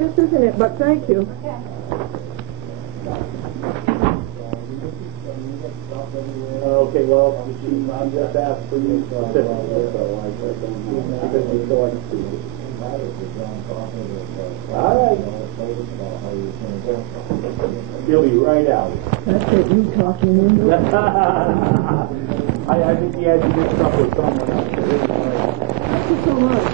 this isn't it, but thank you. Okay, well, I'm just asked for you specifically, so because you so I can see. All right. He'll be right out. That's it, you talking into it. I think he had to get stuff with someone else. Thank you so much.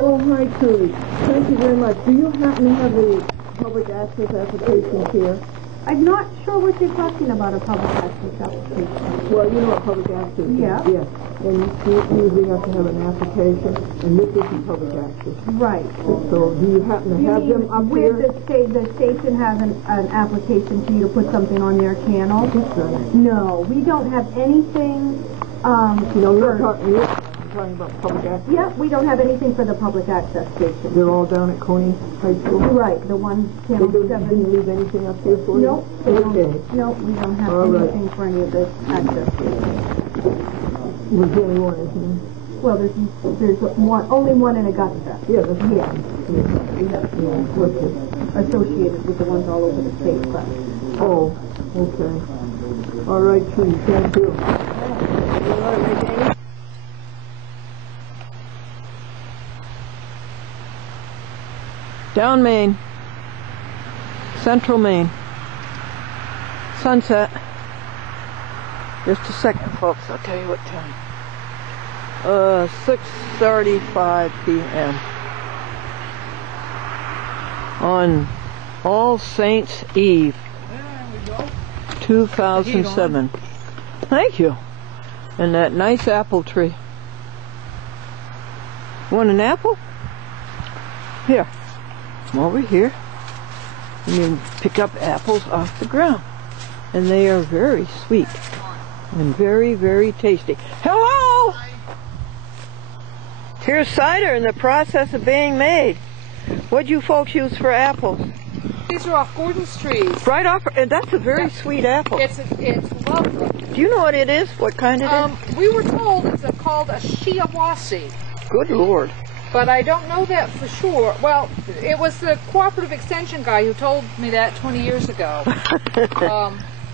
Oh, hi, Trudy. Thank you very much. Do you happen to have the public access applications here? I'm not sure what you're talking about, a public access application. Well, you know what public access is. Yeah. Yes. And you usually have to have an application, and this isn't public access. Right. So do you happen to have them up here? The station has an application for you to put something on their channel? That's right. No, we don't have anything. You're talking about public access? Yeah, we don't have anything for the public access station. They're all down at Coney High School? Right, the one channel 7. Didn't leave anything up here for you? Nope. Okay. No, we don't have anything for any of the access stations. There's only one, isn't there? Well, there's only one in Augusta. Yeah, that's yeah. Associated with the ones all over the state, but. Oh, okay. All right, Trudy, thank you. Down Maine, Central Maine, sunset. Just a second, folks, I'll tell you what time. 6:35 p.m. on All Saints Eve, 2007. Thank you. And that nice apple tree. Want an apple? Here. Come over here. And you pick up apples off the ground. And they are very sweet. And very, very tasty. Hello! Here's cider in the process of being made. What'd you folks use for apples? These are off Gordon's trees. Right off, and that's a very sweet apple. It's lovely. Do you know what it is? What kind it is? We were told it's called a Shiawase. Good Lord. But I don't know that for sure. Well, it was the cooperative extension guy who told me that 20 years ago.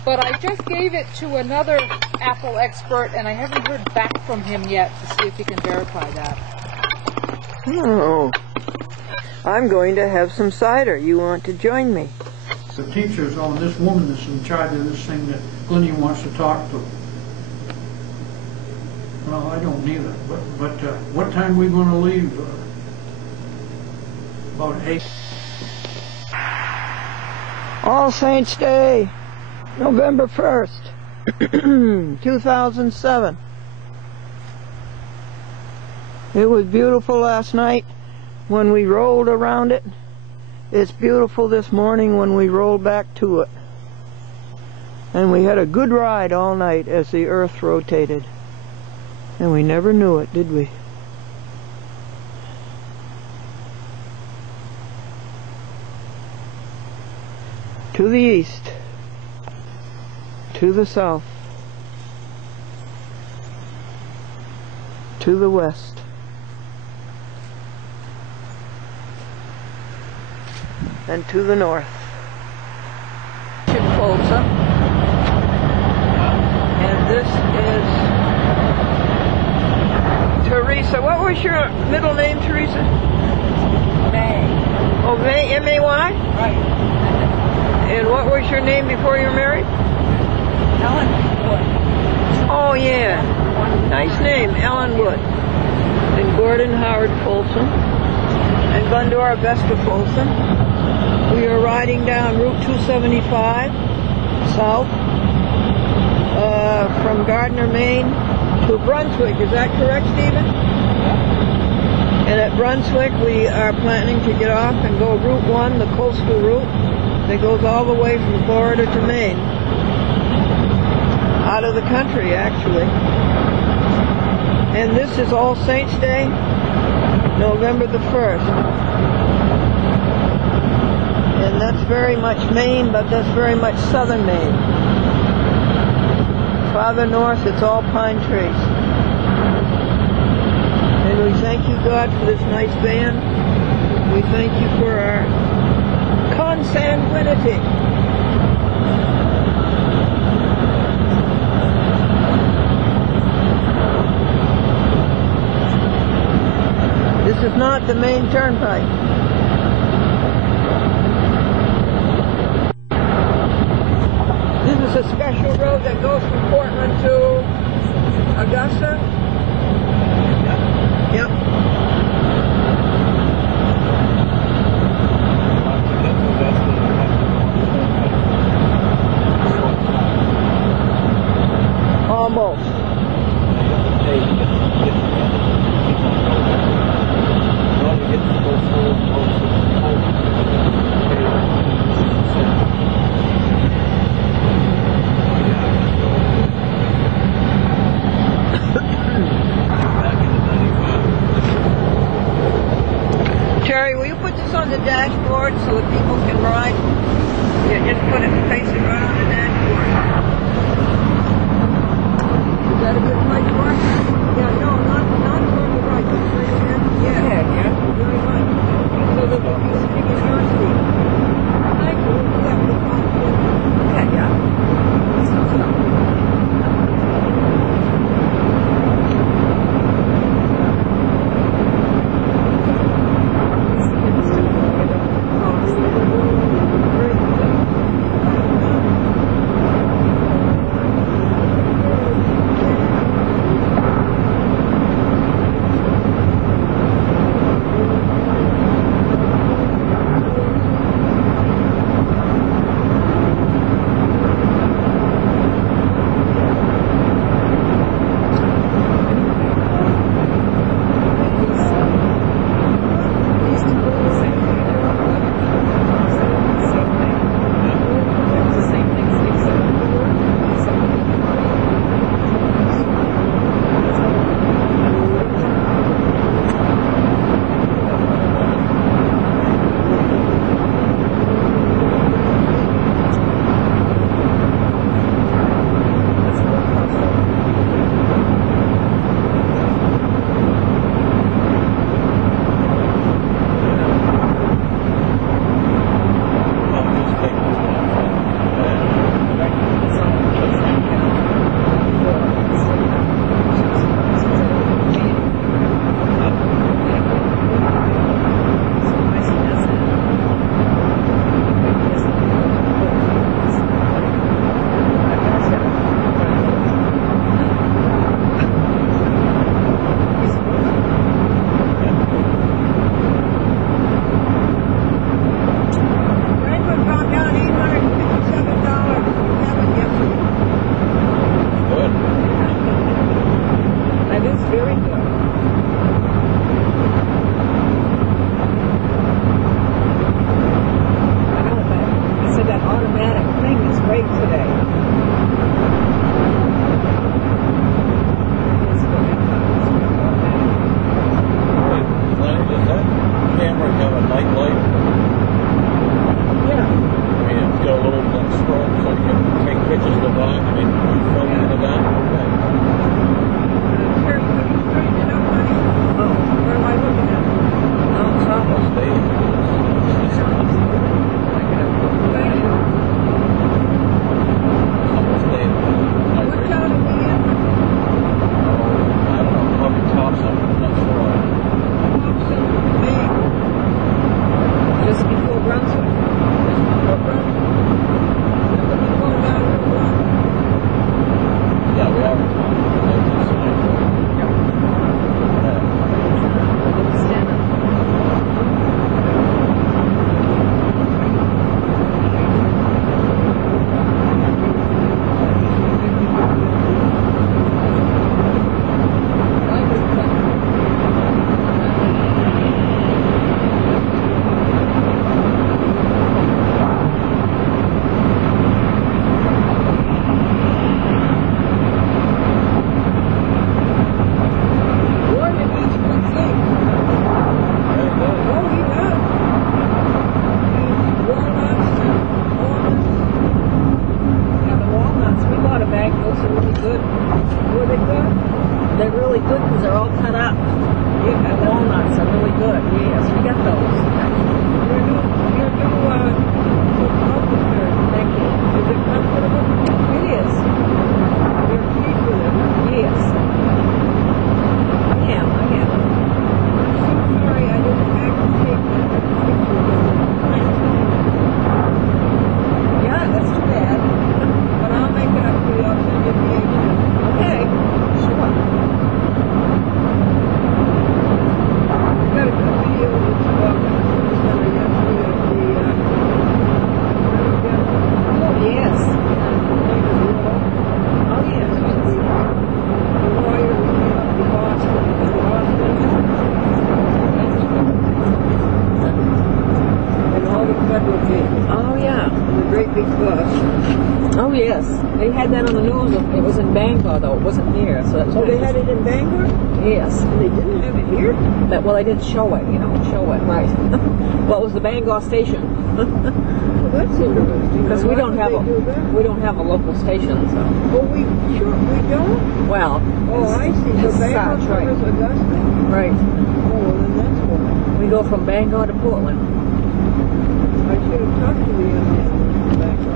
But I just gave it to another apple expert, and I haven't heard back from him yet to see if he can verify that. Oh. I'm going to have some cider. You want to join me? The teacher's on this woman that's in charge of this thing that Glennie wants to talk to. Well, I don't either. But what time are we going to leave? About 8. All Saints Day, November 1st, 2007. It was beautiful last night when we rolled around it. It's beautiful this morning when we rolled back to it. And we had a good ride all night as the earth rotated. And we never knew it, did we? To the east, to the south, to the west, and to the north. Folsom, and this is Teresa. What was your middle name, Teresa? May. Oh, May, M-A-Y? Right. And what was your name before you were married? Ellen Wood. Oh, yeah. Nice name, Ellen Wood. And Gordon Howard Folsom. And Glendora Vesta Folsom. We are riding down Route 275, south, from Gardner, Maine, to Brunswick. Is that correct, Stephen? And at Brunswick, we are planning to get off and go Route 1, the coastal route, that goes all the way from Florida to Maine. Out of the country, actually. And this is All Saints Day, November the 1st. very much Maine, but that's very much southern Maine. Farther north, it's all pine trees. And we thank you, God, for this nice band. We thank you for our consanguinity. This is not the Maine Turnpike. This is a special road that goes from Portland to Augusta. Yep. Almost. Terry, will you put this on the dashboard so that people can ride? Yeah, just put it, face it right on the dashboard. Is that a good place for it? Yeah, no, not toward the right, but straight ahead. Yeah, very much. So that you can stick in your seat. Thank you. Yeah, we'll find it. Yeah. are they good? They're really good because they're all cut up. Yeah, The walnuts are really good. Yes, we got those. your new comforter. Thank you. Is it comfortable? It is. You're pleased with it? Yes. I am. I'm so sorry I didn't actually take that picture of it. Yeah, that's too bad. But I'll make it up to you. I'll send you VHS. Okay. Sure. I got a good video of this walking to the center yesterday of the Oh, yes. Oh, yes. the lawyer who came up to Boston from and all the federal cases. Oh, yeah. The great big bus. Oh, yes. They had that on the news. It was in Bangor, though. It wasn't here. So that's Oh, why they had it in Bangor? Yes. And they didn't have it here? Well, they didn't show it, right. Well, it was the Bangor station. Well, that's interesting. Because Why we don't would have they do that? we don't have a local station, so. Oh, we don't? Well. Oh, I see. So it's Bangor such, right. covers Augusta? Right. Oh, well, then that's why. We go from Bangor to Portland. I should have talked to the young man in Bangor.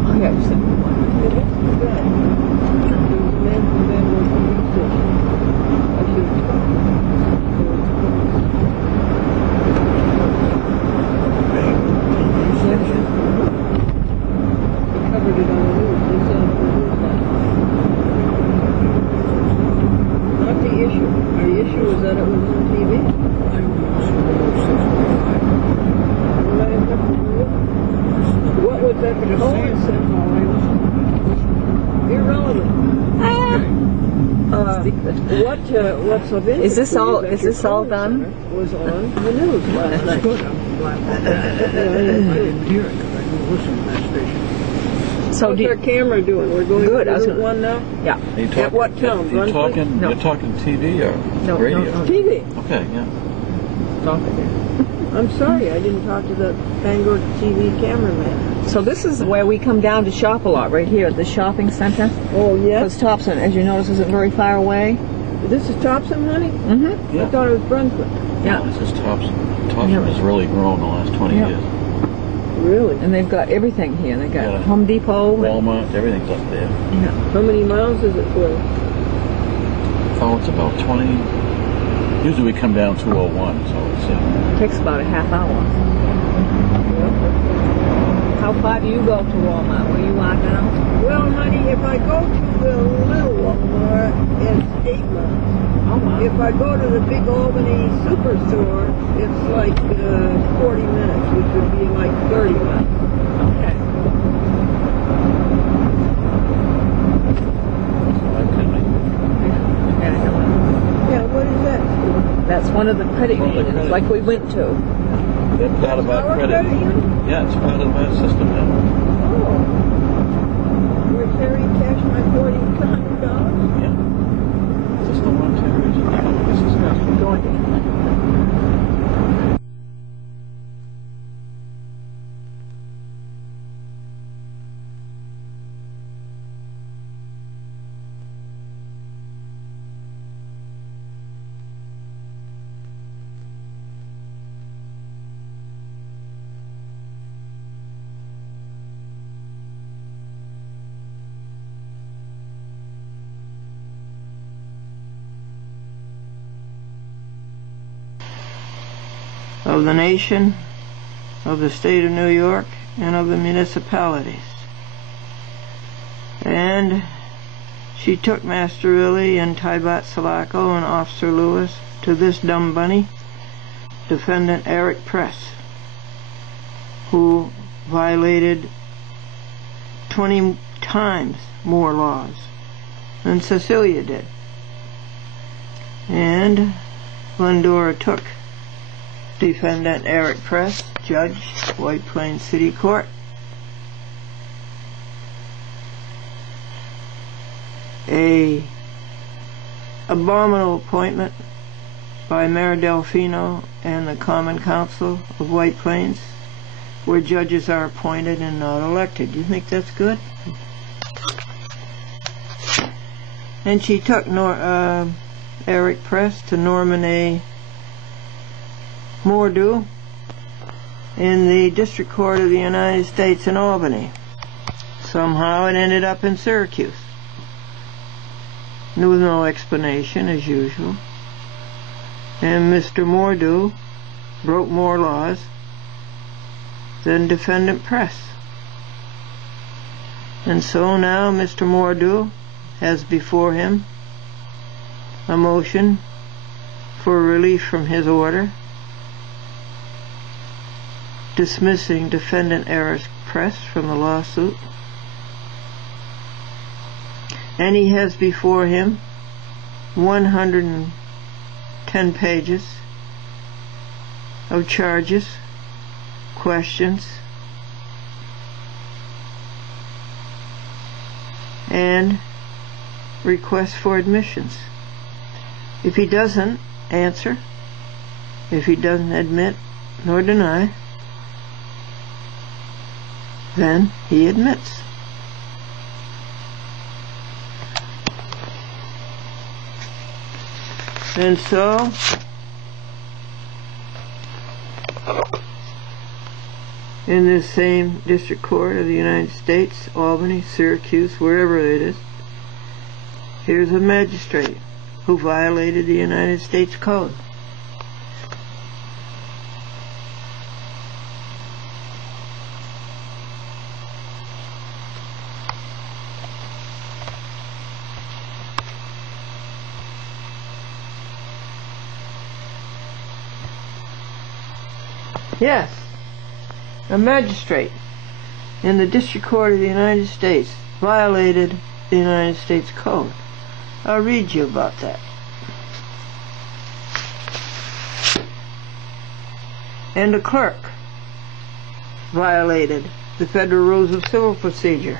Oh, yeah, you said Yeah, that's too bad. There was a man from Bangor TV station. I should have talked to him. He covered it on the news. They said it on the news last night. Not the issue. The issue is that it was on TV. Well, I have nothing to do with it. What was that the Cohen said? Irrelevant. What's of interest Is this to you all- that is your this all Cohen done? Center was on the news last night. Good. I'm glad about that. I didn't hear it because I didn't listen to that station. So What's our camera doing? We're going Good, to I was Route gonna- 1 now? yeah. Are you At what town? You're Brunswick? talking, No. you're talking TV or No, radio? no. TV. Okay, yeah. Stop it there. I'm sorry, I didn't talk to the Bangor TV cameraman. So this is where we come down to shop a lot, right here at the shopping center. Oh, Because yes? Thompson, as you notice, isn't very far away. This is Thompson, honey? Mm-hmm. Yeah. I thought it was Brunswick. Yeah. No, this is Thompson. Thompson Yeah. has really grown the last 20 Yeah. years. Really? And they've got everything here. They got Yeah. Home Depot. Walmart, everything's up there. Yeah. How many miles is it for? Oh, it's about 20. Usually we come down 201, so it's It takes about a half hour. How far do you go to Walmart? Where you are now? Well, honey, if I go to the little Walmart, it's 8 miles. Oh, wow. If I go to the big Albany superstore, it's like 40 minutes, which would be like 30 miles. Okay. Yeah, what is that? That's one of the credit One of the unions, credit like we went to. They're part of our Our credit. credit union? Yeah, it's part of our system now. Oh. Where Terry cashed my $4,200? Yeah. Is this the one, Terry? This is good. Going of the nation, of the state of New York, and of the municipalities. And she took Master Willie and Tybat Salako and Officer Lewis to this dumb bunny, Defendant Eric Press, who violated 20 times more laws than Cecilia did. And Glendora took Defendant Eric Press, Judge, White Plains City Court, a abominable appointment by Mayor Delfino and the Common Council of White Plains where judges are appointed and not elected. Do you think that's good? And she took Eric Press to Norman A. Mordue in the District Court of the United States in Albany. Somehow it ended up in Syracuse. There was no explanation, as usual. And Mr. Mordue broke more laws than defendant Press. And so now Mr. Mordue has before him a motion for relief from his order dismissing defendant Eric Press from the lawsuit. And he has before him 110 pages of charges, questions, and requests for admissions. If he doesn't answer, if he doesn't admit nor deny, then he admits. And so in this same District Court of the United States, Albany, Syracuse, wherever it is, here's a magistrate who violated the United States Code. Yes, a magistrate in the District Court of the United States violated the United States Code. I'll read you about that. And a clerk violated the Federal Rules of Civil Procedure.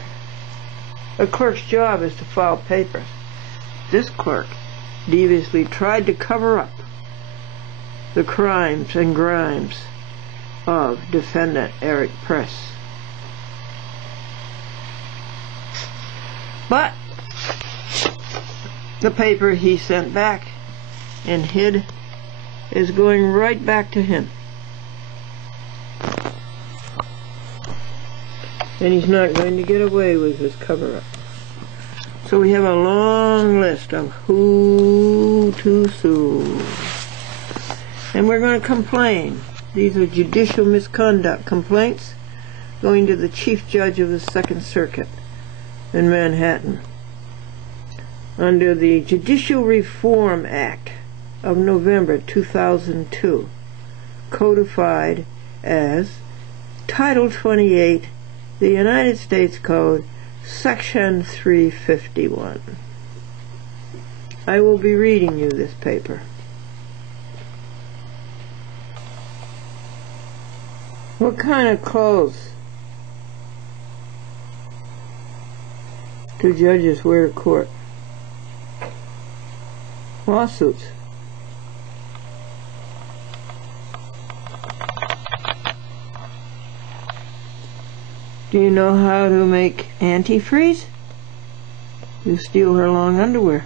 A clerk's job is to file papers. This clerk deviously tried to cover up the crimes and grimes of defendant Eric Press. But the paper he sent back and hid is going right back to him. And he's not going to get away with his cover-up. So we have a long list of who to sue. And we're going to complain. These are judicial misconduct complaints going to the Chief Judge of the Second Circuit in Manhattan under the Judicial Reform Act of November 2002, codified as Title 28, the United States Code, Section 351. I will be reading you this paper. What kind of clothes do judges wear to court? Lawsuits. Do you know how to make antifreeze? You steal her long underwear.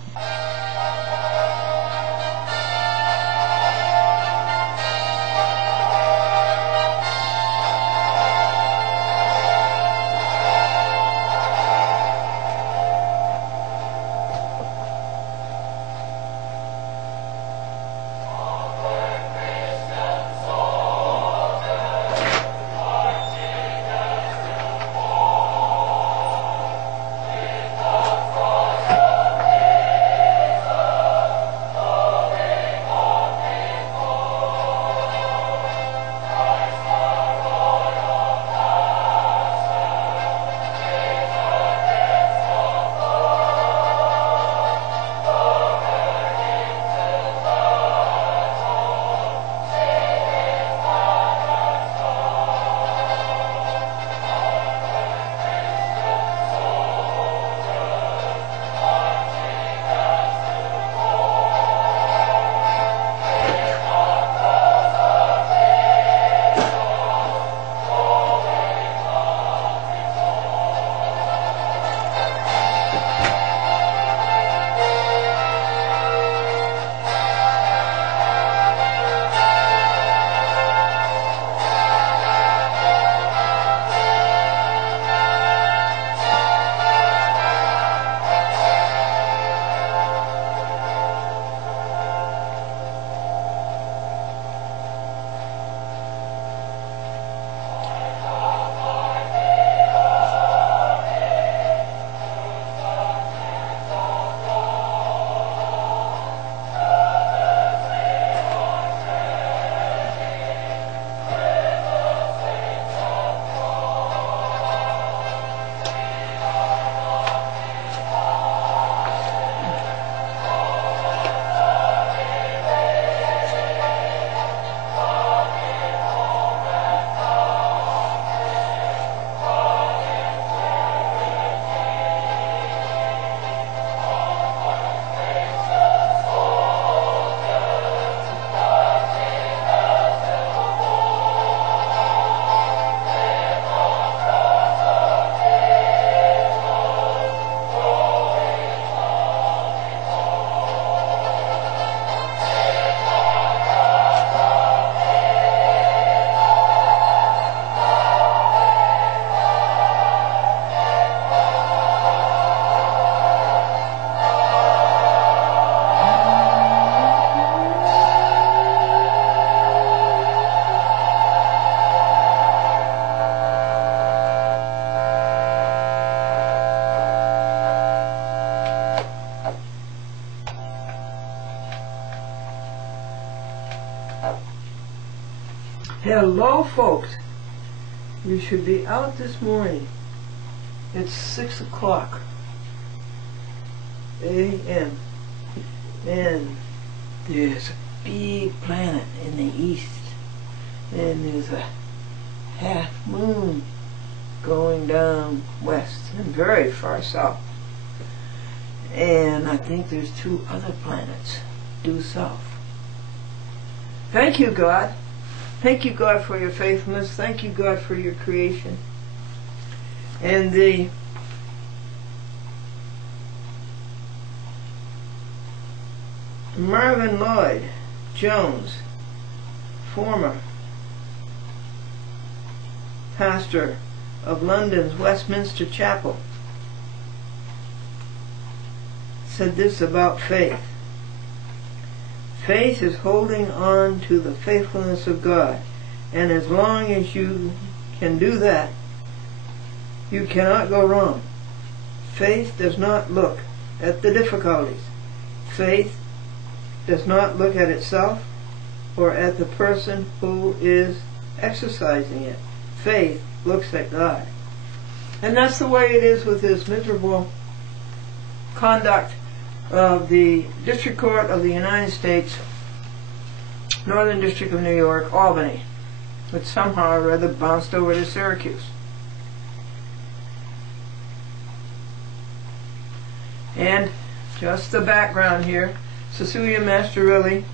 Hello, folks. We should be out this morning. It's 6 o'clock a.m. and there's a big planet in the east, and there's a half moon going down west and very far south. And I think there's 2 other planets due south. Thank you, God. Thank you, God, for your faithfulness. Thank you, God, for your creation. And the Marvin Lloyd Jones, former pastor of London's Westminster Chapel, said this about faith. Faith is holding on to the faithfulness of God, and as long as you can do that, you cannot go wrong. Faith does not look at the difficulties. Faith does not look at itself or at the person who is exercising it. Faith looks at God. And that's the way it is with this miserable conduct of the District Court of the United States, Northern District of New York, Albany, which somehow or other bounced over to Syracuse. And just the background here, Cecilia Masterilli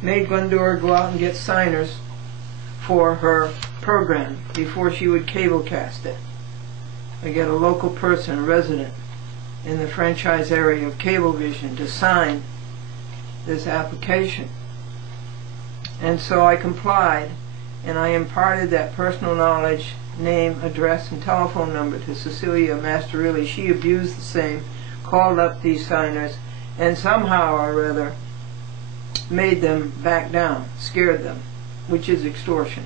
made Glendora go out and get signers for her program before she would cablecast it. I get a local person, a resident in the franchise area of Cablevision, to sign this application. And so I complied, and I imparted that personal knowledge, name, address, and telephone number to Cecilia Masterilli. She abused the same, called up these signers, and somehow or other made them back down, scared them, which is extortion.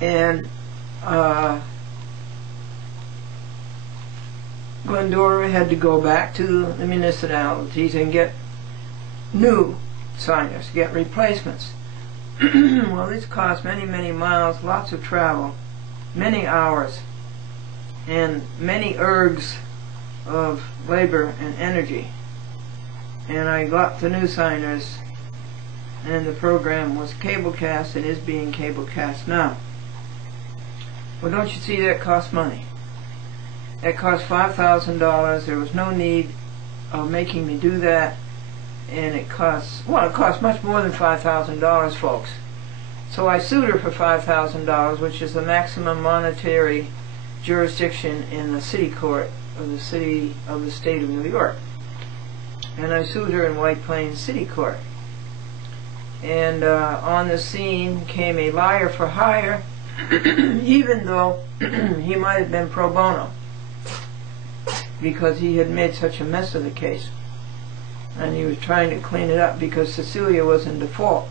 And Glendora had to go back to the municipalities and get new signers, get replacements. Well, these cost many, many miles, lots of travel, many hours, and many ergs of labor and energy. And I got the new signers, and the program was cablecast and is being cablecast now. Well, don't you see, that cost money? That cost $5,000. There was no need of making me do that, and it costs much more than $5,000, folks. So I sued her for $5,000, which is the maximum monetary jurisdiction in the city court of the state of New York. And I sued her in White Plains City Court. And on the scene came a liar for hire, even though he might have been pro bono, because he had made such a mess of the case. And he was trying to clean it up because Cecilia was in default.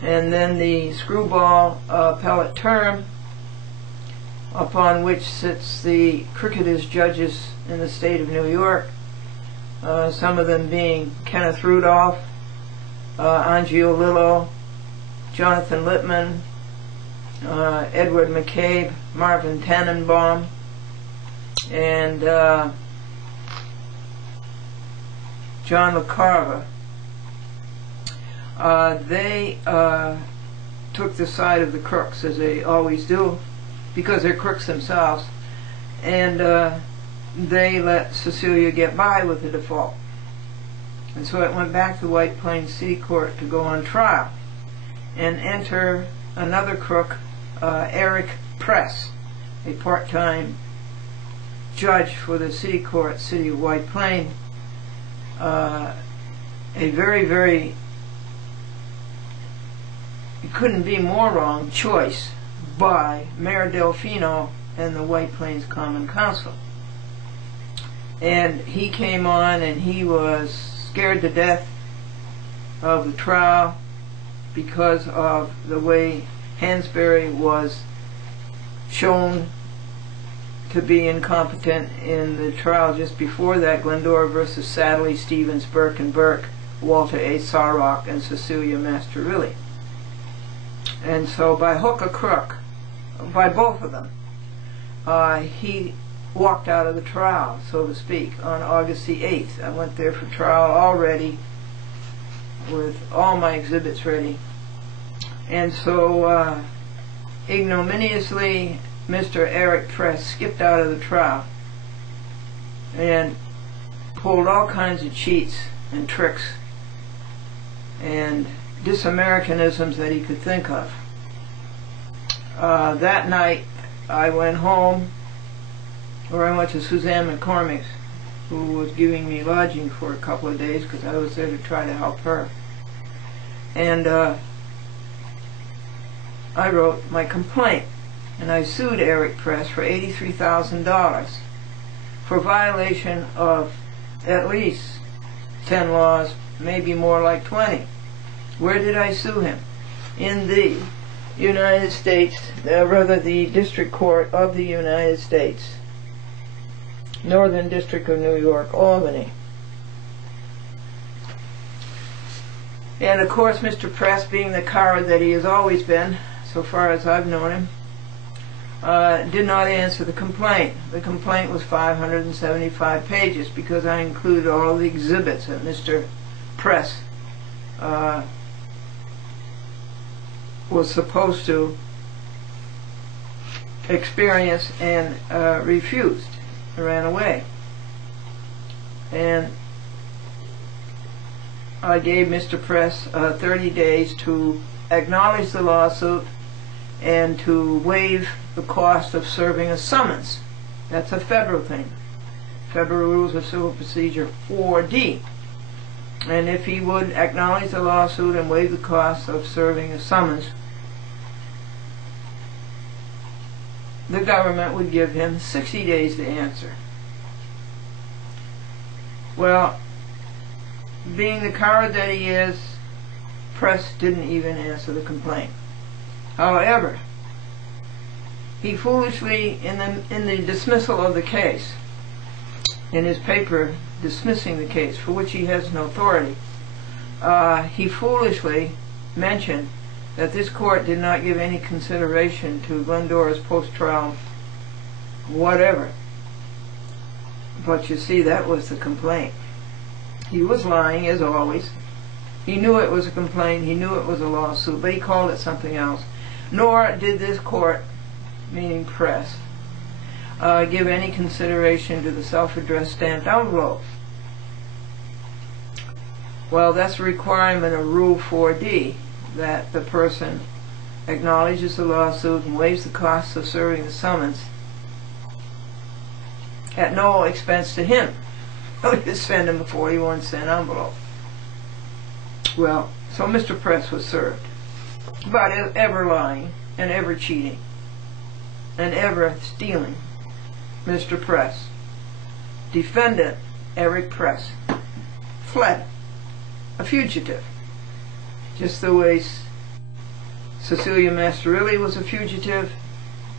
And then the screwball appellate term, upon which sits the cricketer's judges in the state of New York, some of them being Kenneth Rudolph, Angio Lillo, Jonathan Littman, Edward McCabe, Marvin Tannenbaum, and John LaCarva. They took the side of the crooks, as they always do, because they're crooks themselves, and they let Cecilia get by with the default. And so it went back to White Plains City Court to go on trial and enter another crook, Eric Press, a part-time judge for the city court, city of White Plains, a very, very, it couldn't be more wrong choice by Mayor Delfino and the White Plains Common Council. And he came on and he was scared to death of the trial because of the way Hansberry was shown to be incompetent in the trial just before that, Glendora versus Sadley, Stevens, Burke, and Burke, Walter A. Sarrock and Cecilia Masterilli. And so by hook or crook, by both of them, he walked out of the trial, so to speak, on August the 8th. I went there for trial already with all my exhibits ready. And so ignominiously, Mr. Eric Press skipped out of the trial and pulled all kinds of cheats and tricks and dis-Americanisms that he could think of. That night I went home, or I went to Suzanne McCormick's, who was giving me lodging for a couple of days because I was there to try to help her. And I wrote my complaint, and I sued Eric Press for $83,000 for violation of at least 10 laws, maybe more like 20. Where did I sue him? In the United States, rather the District Court of the United States, Northern District of New York, Albany. And of course, Mr. Press, being the coward that he has always been, so far as I've known him, did not answer the complaint. The complaint was 575 pages because I included all the exhibits that Mr. Press was supposed to experience and refused. Ran away. And I gave Mr. Press 30 days to acknowledge the lawsuit and to waive the cost of serving a summons. That's a federal thing. Federal Rules of Civil Procedure 4D. And if he would acknowledge the lawsuit and waive the cost of serving a summons, the government would give him 60 days to answer. Well, being the coward that he is, Press didn't even answer the complaint. However, he foolishly, in the dismissal of the case, in his paper dismissing the case, for which he has no authority, he foolishly mentioned that this court did not give any consideration to Glendora's post-trial whatever. But you see, that was the complaint. He was lying, as always. He knew it was a complaint, he knew it was a lawsuit, but he called it something else. Nor did this court, meaning Press, give any consideration to the self-addressed stamped envelope. Well, that's a requirement of Rule 4D, that the person acknowledges the lawsuit and waives the costs of serving the summons at no expense to him. He'll just send him a 41-cent envelope. Well, so Mr. Press was served. But ever lying and ever cheating and ever stealing, Mr. Press, defendant Eric Press, fled, a fugitive. Just the way Cecilia Masterilli was a fugitive,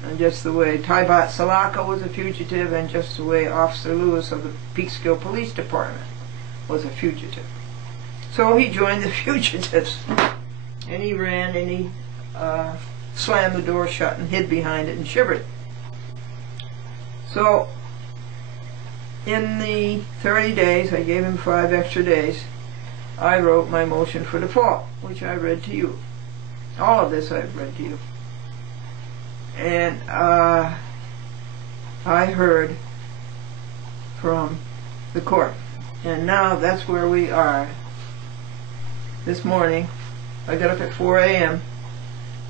and just the way Taibat Salaka was a fugitive, and just the way Officer Lewis of the Peekskill Police Department was a fugitive. So he joined the fugitives, and he ran, and he slammed the door shut and hid behind it and shivered. So in the 30 days, I gave him 5 extra days, I wrote my motion for default, which I read to you. All of this I've read to you. And I heard from the court. And now that's where we are. This morning, I got up at 4 a.m.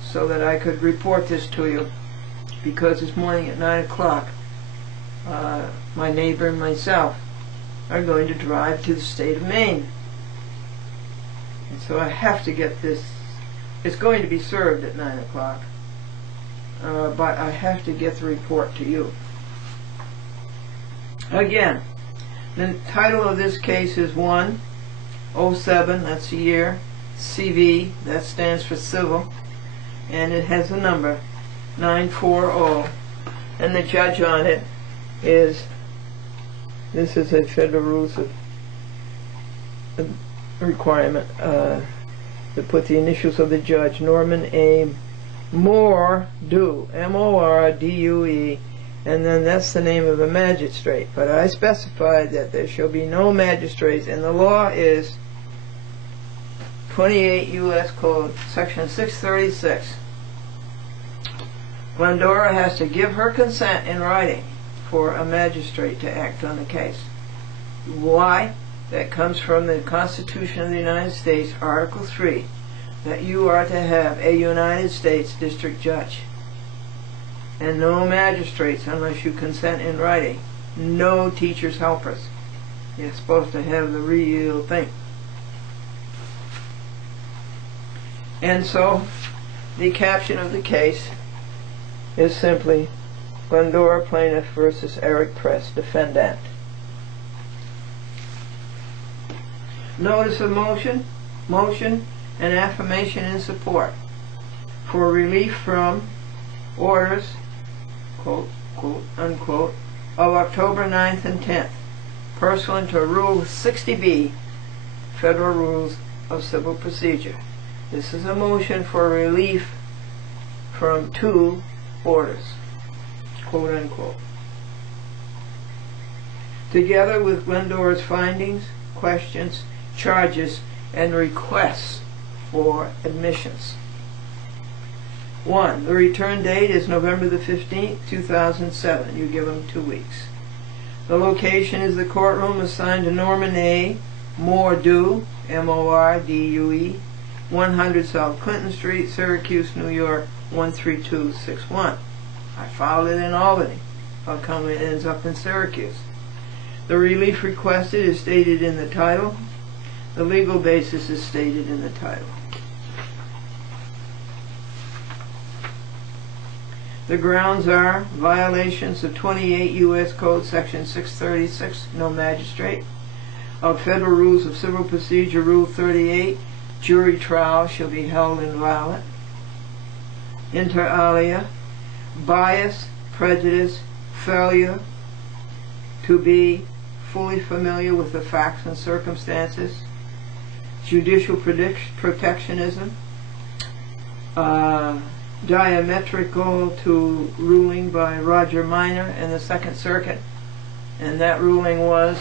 so that I could report this to you, because this morning at 9 o'clock, my neighbor and myself are going to drive to the state of Maine. And so I have to get this. It's going to be served at 9 o'clock, but I have to get the report to you. Again, the title of this case is 107, that's the year, CV, that stands for civil, and it has a number, 940, and the judge on it is, this is a Federal Rules of requirement to put the initials of the judge, Norman A. Mordue, Mordue, and then that's the name of a magistrate. But I specified that there shall be no magistrates, and the law is 28 U.S. Code, Section 636. Glendora has to give her consent in writing for a magistrate to act on the case. Why? That comes from the Constitution of the United States, Article 3, that you are to have a United States District Judge. And no magistrates unless you consent in writing. No teacher's helpers. You're supposed to have the real thing. And so, the caption of the case is simply Glendora Plaintiff versus Eric Press, Defendant. Notice of motion, and affirmation in support for relief from orders, quote, quote, unquote, of October 9th and 10th, pursuant to Rule 60B, Federal Rules of Civil Procedure. This is a motion for relief from 2 orders, quote, unquote. Together with Glendora's findings, questions, charges, and requests for admissions. 1. The return date is November the 15th, 2007. You give them 2 weeks. The location is the courtroom assigned to Norman A. Mordue, M-O-R-D-U-E, 100 South Clinton Street, Syracuse, New York, 13261. I filed it in Albany. How come it ends up in Syracuse? The relief requested is stated in the title. The legal basis is stated in the title. The grounds are violations of 28 U.S. Code Section 636, no magistrate, of Federal Rules of Civil Procedure, Rule 38, jury trial shall be held inviolate, inter alia, bias, prejudice, failure to be fully familiar with the facts and circumstances, judicial protectionism, diametrical to ruling by Roger Minor in the Second Circuit, and that ruling was